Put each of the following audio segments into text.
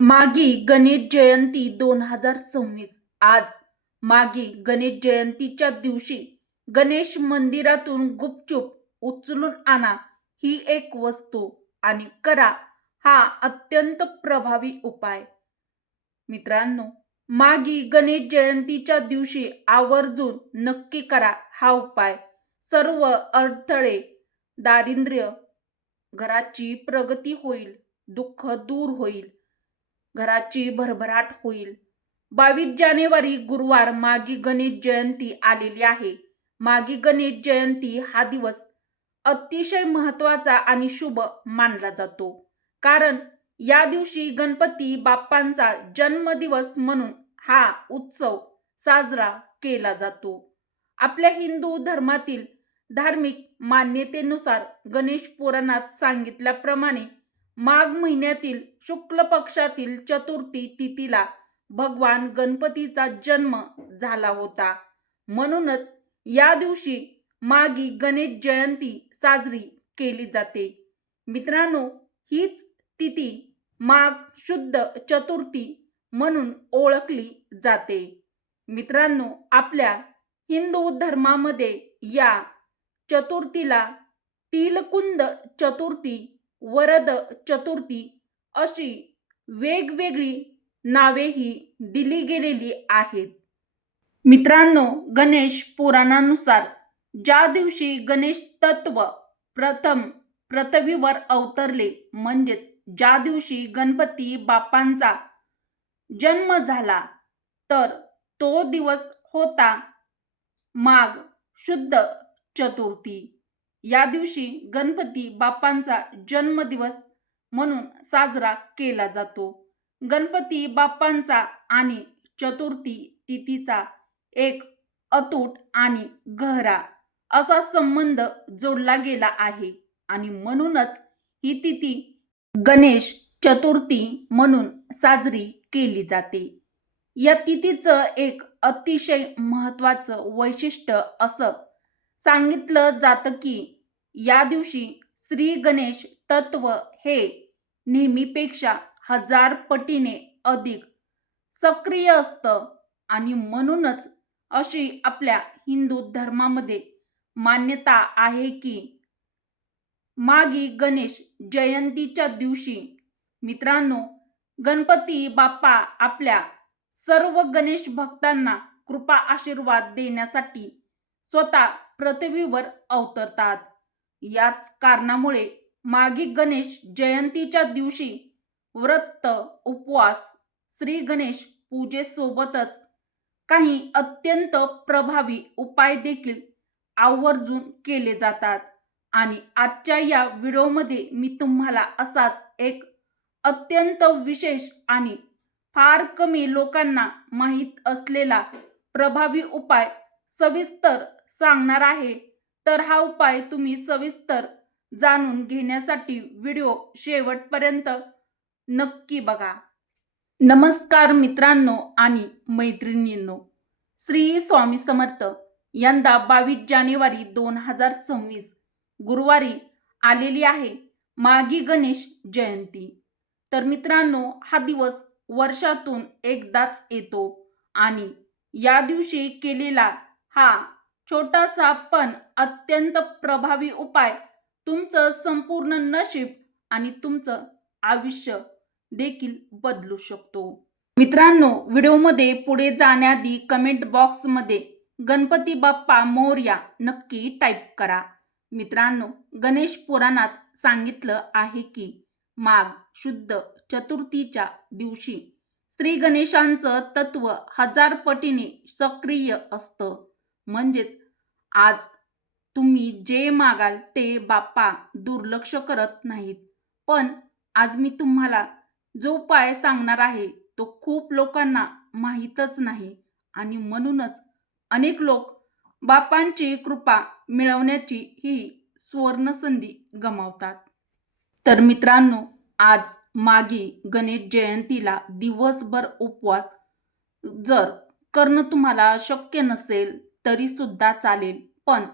मागी गणेश जयंती 2026. आज मागी गणेश जयंतीच्या दिवशी गणेश मंदिरातून गुपचूप उचलून आणा ही एक वस्तू आणि करा हा अत्यंत प्रभावी उपाय. मित्रांनो, मागी गणेश जयंतीच्या दिवशी आवर्जून नक्की करा हा उपाय. सर्व अडथळे, दारिद्र्य, घराची प्रगती होईल, दुःख दूर होईल, घराची भरभराट होईल. 22 जानेवारी गुरुवार मागी गणेश जयंती आलेली आहे. मागी गणेश जयंती हा दिवस अतिशय महत्वाचा आणि शुभ मानला जातो, कारण या दिवशी गणपती बाप्पांचा जन्मदिवस म्हणून हा उत्सव साजरा केला जातो. आपल्या हिंदू धर्मातील धार्मिक मान्यतेनुसार गणेश पुराणात सांगितल्याप्रमाणे माघ महिन्यातील शुक्ल पक्षातील चतुर्थी तिथीला भगवान गणपतीचा जन्म झाला होता. म्हणूनच या दिवशी मागी गणेश जयंती साजरी केली जाते. मित्रांनो, हीच तिथी माघ शुद्ध चतुर्थी म्हणून ओळखली जाते. मित्रांनो, आपल्या हिंदू धर्मामध्ये या चतुर्थीला तिलकुंद चतुर्थी, वरद चतुर्थी अशी वेगवेगळी नावेही दिली गेलेली आहेत. मित्रांनो, गणेश पुराणानुसार ज्या दिवशी गणेश तत्व प्रथम पृथ्वीवर अवतरले, म्हणजेच ज्या दिवशी गणपती बाप्पांचा जन्म झाला, तर तो दिवस होता माघ शुद्ध चतुर्थी. या दिवशी गणपती बाप्पांचा जन्मदिवस म्हणून साजरा केला जातो. गणपती बाप्पांचा आणि चतुर्थी तिथीचा एक अतूट आणि गहरा असा संबंध जोडला गेला आहे आणि म्हणूनच ही तिथी गणेश चतुर्थी म्हणून साजरी केली जाते. या तिथीचं एक अतिशय महत्त्वाचं वैशिष्ट्य असं सांगितलं जातं की या दिवशी श्री गणेश तत्व हे नेहमीपेक्षा 1000 पटीने अधिक सक्रिय असतं आणि म्हणूनच अशी आपल्या हिंदू धर्मामध्ये मान्यता आहे की मागी गणेश जयंतीच्या दिवशी मित्रांनो, गणपती बाप्पा आपल्या सर्व गणेश भक्तांना कृपा आशीर्वाद देण्यासाठी स्वतः पृथ्वीवर अवतरतात. याच कारणामुळे मागी गणेश जयंतीच्या दिवशी व्रत, उपवास, श्री गणेश पूजेसोबतच काही अत्यंत प्रभावी उपाय देखील आवर्जून केले जातात. आणि आजच्या या व्हिडिओमध्ये मी तुम्हाला असाच एक अत्यंत विशेष आणि फार कमी लोकांना माहीत असलेला प्रभावी उपाय सविस्तर सांगणार आहे. तर हा उपाय तुम्ही सविस्तर जाणून घेण्यासाठी व्हिडिओ शेवटपर्यंत नक्की बघा. नमस्कार मित्रांनो आणि मैत्रिणींनो, श्री स्वामी समर्थ. यंदा 22 जानेवारी 2026 गुरुवारी आलेली आहे मागी गणेश जयंती. तर मित्रांनो, हा दिवस वर्षातून एकदाच येतो आणि या दिवशी केलेला हा छोटासा पण अत्यंत प्रभावी उपाय तुमचं संपूर्ण नशीब आणि तुमचं आयुष्य देखील बदलू शकतो. मित्रांनो, व्हिडिओमध्ये पुढे जाण्याआधी कमेंट बॉक्समध्ये गणपती बाप्पा मोरया नक्की टाईप करा. मित्रांनो, गणेश पुराणात सांगितलं आहे की माघ शुद्ध चतुर्थीच्या दिवशी श्री गणेशांचं तत्व 1000 पटीने सक्रिय असतं. म्हणजेच आज तुम्ही जे मागाल ते बाप्पा दुर्लक्ष करत नाहीत. पण आज मी तुम्हाला जो उपाय सांगणार आहे तो खूप लोकांना माहीतच नाही आणि म्हणूनच अनेक लोक बाप्पांची कृपा मिळवण्याची ही सुवर्णसंधी गमावतात. तर मित्रांनो, आज मागी गणेश जयंतीला दिवसभर उपवास जर करणं तुम्हाला शक्य नसेल तरी सुद्धा चालेल, पण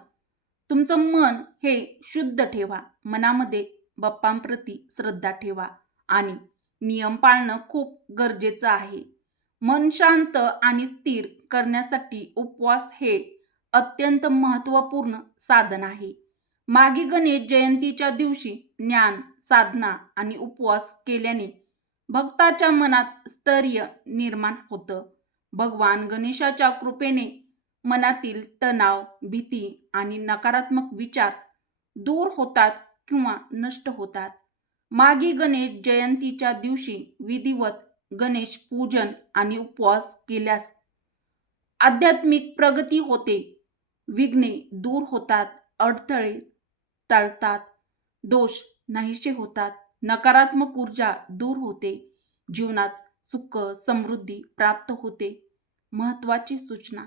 तुमचं मन हे शुद्ध ठेवा. मनामध्ये बाप्पांप्रती श्रद्धा ठेवा आणि नियम पाळणं खूप गरजेचं आहे. मन शांत आणि स्थिर करण्यासाठी उपवास हे अत्यंत महत्त्वपूर्ण साधन आहे. मागी गणेश जयंतीच्या दिवशी ज्ञान, साधना आणि उपवास केल्याने भक्ताच्या मनात स्थैर्य निर्माण होतं. भगवान गणेशाच्या कृपेने मनातील तणाव, भीती आणि नकारात्मक विचार दूर होतात किंवा नष्ट होतात. मागी गणेश जयंतीच्या दिवशी विधिवत गणेश पूजन आणि उपवास केल्यास आध्यात्मिक प्रगती होते, विघ्ने दूर होतात, अडथळे टळतात, दोष नाहीसे होतात, नकारात्मक ऊर्जा दूर होते, जीवनात सुख, समृद्धी प्राप्त होते. महत्त्वाची सूचना: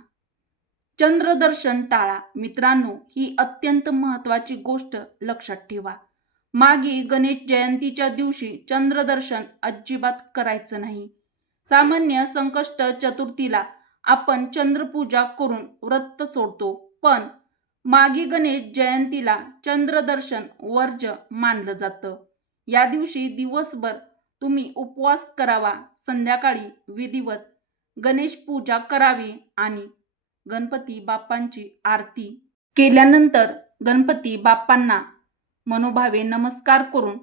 चंद्रदर्शन टाळा. मित्रांनो, ही अत्यंत महत्त्वाची गोष्ट लक्षात ठेवा. मागी गणेश जयंतीच्या दिवशी चंद्रदर्शन अजिबात करायचं नाही. सामान्य संकष्ट चतुर्थीला आपण चंद्रपूजा करून व्रत सोडतो, पण मागी गणेश जयंतीला चंद्रदर्शन वर्ज्य मानलं जातं. या दिवशी दिवसभर तुम्ही उपवास करावा, संध्याकाळी विधिवत गणेश पूजा करावी आणि गणपती बाप्पांची आरती केल्यानंतर गणपती बाप्पांना मनोभावे नमस्कार करून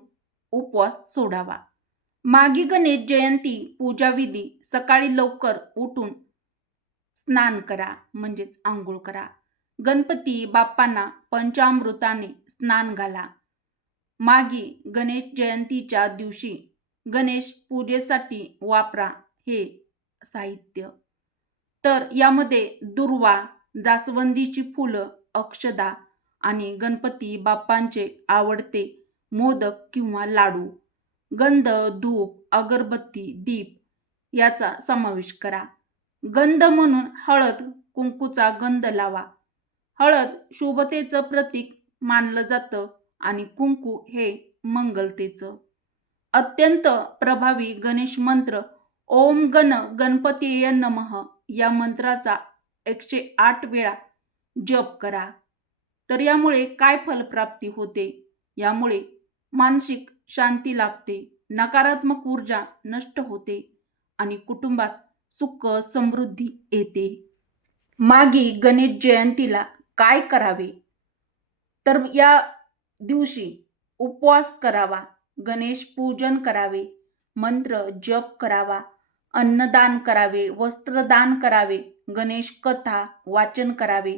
उपवास सोडावा. मागी गणेश जयंती पूजाविधी: सकाळी लवकर उठून स्नान करा, म्हणजेच आंघोळ करा. गणपती बाप्पांना पंचामृताने स्नान घाला. मागी गणेश जयंतीच्या दिवशी गणेश पूजेसाठी वापरा हे साहित्य. तर यामध्ये दुर्वा, जास्वंदीची फुलं, अक्षदा आणि गणपती बाप्पांचे आवडते मोदक किंवा लाडू, गंध, धूप, अगरबत्ती, दीप याचा समावेश करा. गंध म्हणून हळद, कुंकूचा गंध लावा. हळद शुभतेचं प्रतीक मानलं जातं आणि कुंकू हे मंगलतेचं. अत्यंत प्रभावी गणेश मंत्र ओम गण गणपतीय नमः या मंत्राचा 108 वेळा जप करा. तर यामुळे काय फलप्राप्ती होते? यामुळे मानसिक शांती लाभते, नकारात्मक ऊर्जा नष्ट होते आणि कुटुंबात सुख समृद्धी येते. मागी गणेश जयंतीला काय करावे? तर या दिवशी उपवास करावा, गणेश पूजन करावे, मंत्र जप करावा, अन्नदान करावे, वस्त्रदान करावे, गणेश कथा वाचन करावे,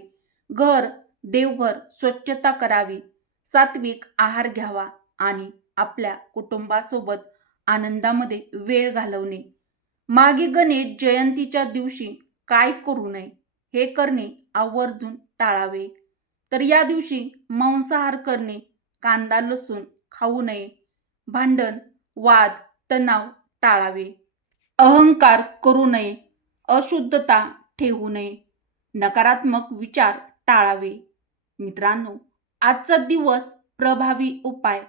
घर देवघर स्वच्छता करावी, सात्विक आहार घ्यावा आणि आपल्या कुटुंबासोबत आनंदामध्ये वेळ घालवणे. मागी गणेश जयंतीच्या दिवशी काय करू नये हे करणे आवर्जून टाळावे. तर या दिवशी मांसाहार करणे, कांदा लसूण खाऊ नये, भांडण, वाद, तणाव टाळावे, अहंकार करू नये, अशुद्धता ठेवू नये, नकारात्मक विचार टाळावे. मित्रांनो, आजचा दिवस प्रभावी उपाय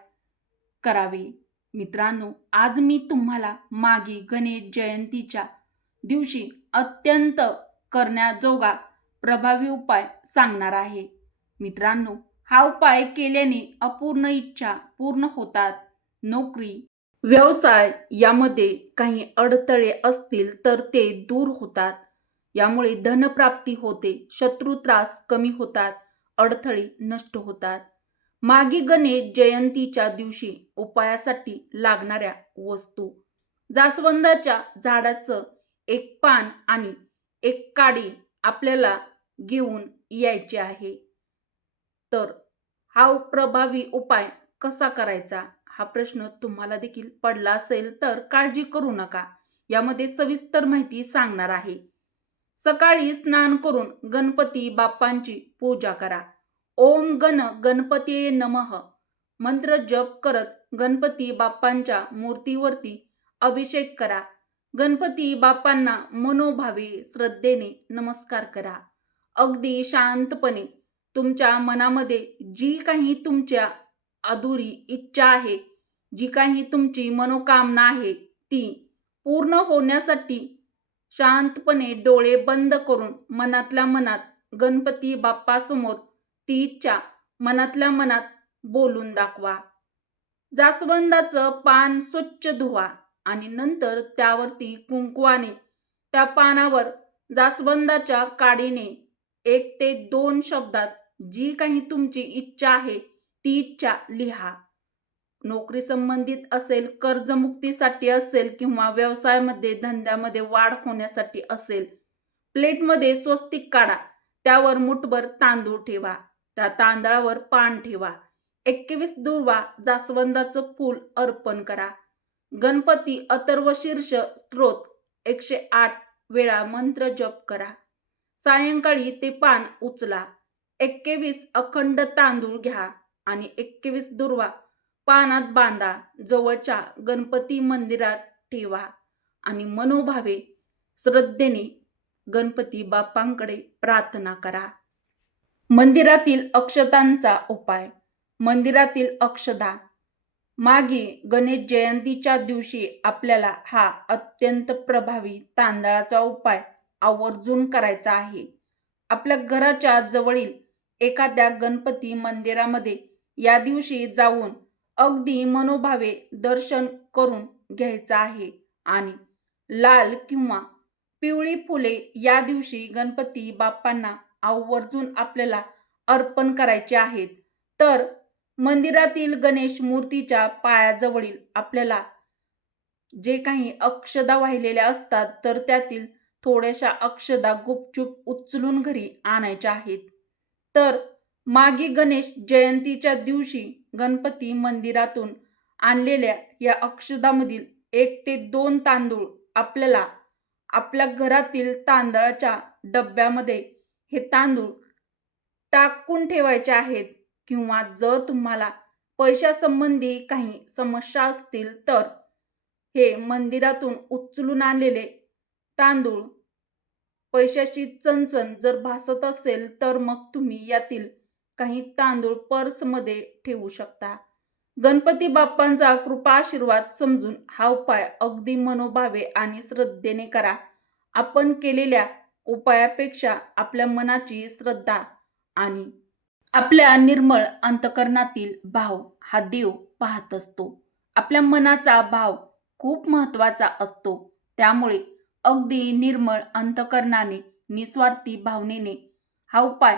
करावे. मित्रांनो, आज मी तुम्हाला मागी गणेश जयंतीच्या दिवशी अत्यंत करण्याजोगा प्रभावी उपाय सांगणार आहे. मित्रांनो, हा उपाय केल्याने अपूर्ण इच्छा पूर्ण होतात. नोकरी, व्यवसाय यामध्ये काही अडथळे असतील तर ते दूर होतात. यामुळे धनप्राप्ती होते, शत्रू त्रास कमी होतात, अडथळे नष्ट होतात. मागी गणेश जयंतीच्या दिवशी उपायासाठी लागणाऱ्या वस्तू: जास्वंदाच्या झाडाचं एक पान आणि एक काडी आपल्याला घेऊन यायचे आहे. तर हा प्रभावी उपाय कसा करायचा हा प्रश्न तुम्हाला देखील पडला असेल तर काळजी करू नका. यामध्ये सविस्तर माहिती सांगणार आहे. सकाळी स्नान करून गणपती बाप्पांची पूजा करा. ओम गण गणपतीये नमः मंत्र जप करत गणपती बाप्पांच्या मूर्तीवरती अभिषेक करा. गणपती बाप्पांना मनोभावे श्रद्धेने नमस्कार करा. अगदी शांतपणे तुमच्या मनामध्ये जी काही तुमच्या अधुरी इच्छा आहे, जी काही तुमची मनोकामना आहे, ती पूर्ण होण्यासाठी शांतपणे डोळे बंद करून मनातल्या मनात गणपती बाप्पासमोर ती इच्छा मनातल्या मनात बोलून दाखवा. जास्वंदाचं पान स्वच्छ धुवा आणि नंतर त्यावरती कुंकवाने त्या पानावर जास्वंदाच्या काडीने 1 ते 2 शब्दात जी काही तुमची इच्छा आहे ती इच्छा लिहा. नोकरी संबंधित असेल, कर्जमुक्तीसाठी असेल किंवा व्यवसायामध्ये धंद्यामध्ये वाढ होण्यासाठी असेल. प्लेटमध्ये स्वस्तिक काढा, त्यावर मुठभर तांदूळ ठेवा, त्या तांदळावर पान ठेवा, 21 दुर्वा जास्वंदाचं फूल अर्पण करा. गणपती अथर्वशीर्ष स्तोत्र 108 वेळा मंत्र जप करा. सायंकाळी ते पान उचला, 21 अखंड तांदूळ घ्या आणि 21 दुर्वा पानात बांधा, जवळच्या गणपती मंदिरात ठेवा आणि मनोभावे श्रद्धेने गणपती बाप्पांकडे प्रार्थना करा. मंदिरातील अक्षतांचा उपाय. मंदिरातील अक्षता. मागे गणेश जयंतीच्या दिवशी आपल्याला हा अत्यंत प्रभावी तांदळाचा उपाय आवर्जून करायचा आहे. आपल्या घराच्या जवळील एखाद्या गणपती मंदिरामध्ये या दिवशी जाऊन अगदी मनोभावे दर्शन करून घ्यायचं आहे आणि लाल किंवा पिवळी फुले या दिवशी गणपती बाप्पांना आवर्जून आपल्याला अर्पण करायचे आहेत. तर मंदिरातील गणेश मूर्तीच्या पायाजवळील आपल्याला जे काही अक्षदा वाहिलेल्या असतात तर त्यातील थोड्याशा अक्षदा गुपचूप उचलून घरी आणायच्या आहेत. तर मागे गणेश जयंतीच्या दिवशी गणपती मंदिरातून आणलेल्या या अक्षदामधील 1 ते 2 तांदूळ आपल्याला आपल्या घरातील तांदळाच्या डब्यामध्ये हे तांदूळ टाकून ठेवायचे आहेत. किंवा जर तुम्हाला पैशासंबंधी काही समस्या असतील तर हे मंदिरातून उचलून आणलेले तांदूळ पैशाची चणचण जर भासत असेल तर मग तुम्ही यातील काही तांदूळ पर्समध्ये ठेवू शकता. गणपती बाप्पांचा कृपा आशीर्वाद समजून हा उपाय अगदी मनोभावे आणि श्रद्धेने करा. आपण केलेल्या उपायापेक्षा आपल्या मनाची श्रद्धा आणि आपल्या निर्मळ अंतकरणातील भाव हा देव पाहत असतो. आपल्या मनाचा भाव खूप महत्त्वाचा असतो. त्यामुळे अगदी निर्मळ अंतकरणाने निस्वार्थी भावनेने हा उपाय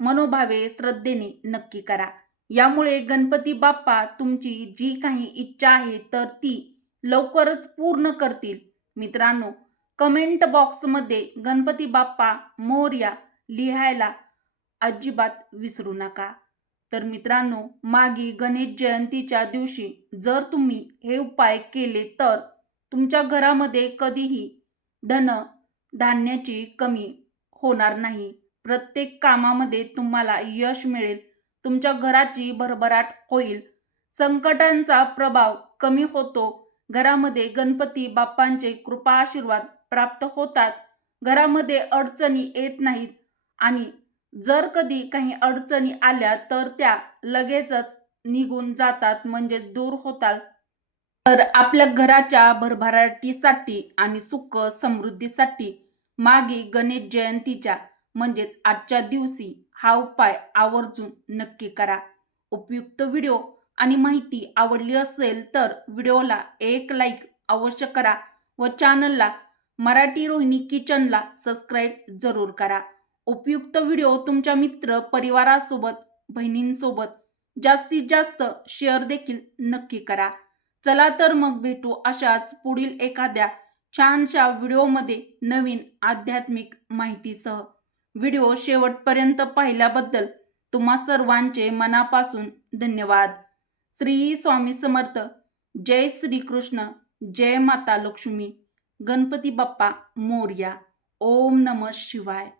मनोभावे श्रद्धेने नक्की करा. यामुळे गणपती बाप्पा तुमची जी काही इच्छा आहे तर ती लवकरच पूर्ण करतील. मित्रांनो, कमेंट बॉक्समध्ये गणपती बाप्पा मोरया लिहायला अजिबात विसरू नका. तर मित्रांनो, मागे गणेश जयंतीच्या दिवशी जर तुम्ही हे उपाय केले तर तुमच्या घरामध्ये कधीही धन धान्याची कमी होणार नाही. प्रत्येक कामामध्ये तुम्हाला यश मिळेल. तुमच्या घराची भरभराट होईल. संकटांचा प्रभाव कमी होतो. घरामध्ये गणपती बाप्पांचे कृपा आशीर्वाद प्राप्त होतात. घरामध्ये अडचणी येत नाहीत आणि जर कधी काही अडचणी आल्या तर त्या लगेचच निघून जातात, म्हणजे दूर होतात. तर आपल्या घराच्या भरभराटीसाठी आणि सुख समृद्धीसाठी मागे गणेश जयंतीच्या म्हणजेच आजच्या दिवशी हा उपाय आवर्जून नक्की करा. उपयुक्त व्हिडिओ आणि माहिती आवडली असेल तर व्हिडिओला एक लाईक अवश्य करा व चॅनलला मराठी रोहिणी किचनला सबस्क्राईब जरूर करा. उपयुक्त व्हिडिओ तुमच्या मित्र परिवारासोबत, बहिणींसोबत जास्तीत जास्त शेअर देखील नक्की करा. चला तर मग भेटू अशाच पुढील एखाद्या छानशा व्हिडिओमध्ये नवीन आध्यात्मिक माहितीसह. व्हिडिओ शेवटपर्यंत पाहिल्याबद्दल तुम्हा सर्वांचे मनापासून धन्यवाद. श्री स्वामी समर्थ. जय श्री कृष्ण. जय माता लक्ष्मी. गणपती बाप्पा मोरया. ओम नमः शिवाय.